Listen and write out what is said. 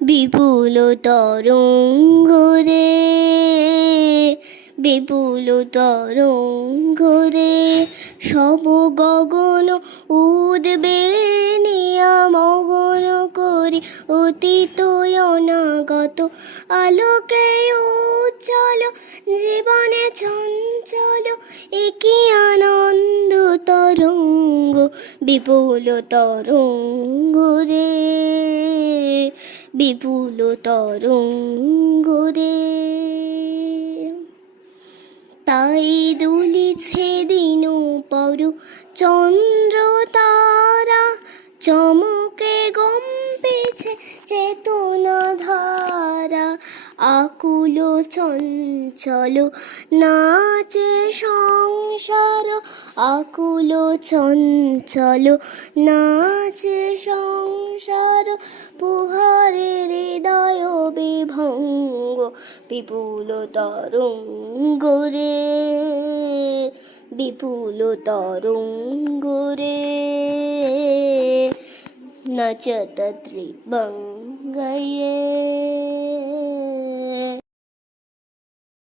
বিপুল তরঙ্গ রে, বিপুল তরঙ্গ রে, সব গগন উদ্বেলিয়া মগন করি অতীত অনাগত আলোকে উজ্জ্বল জীবনে চঞ্চল একই আনন্দ তরঙ্গ বিপুল তরঙ্গ রে, বিপুল তরঙ্গ রে। তাই দুলিছে দিন পর চন্দ্র তারা, চমকে গম্পেছে চেতনা ধারা, আকুল চঞ্চল নাচে সংসার, আকুল চঞ্চল নাচে সংসার, পুহারে হৃদয় বিভঙ্গ বিপুল তরঙ্গ রে, বিপুল তরঙ্গ রে। নচত ত্রিভঙ্গয়ে।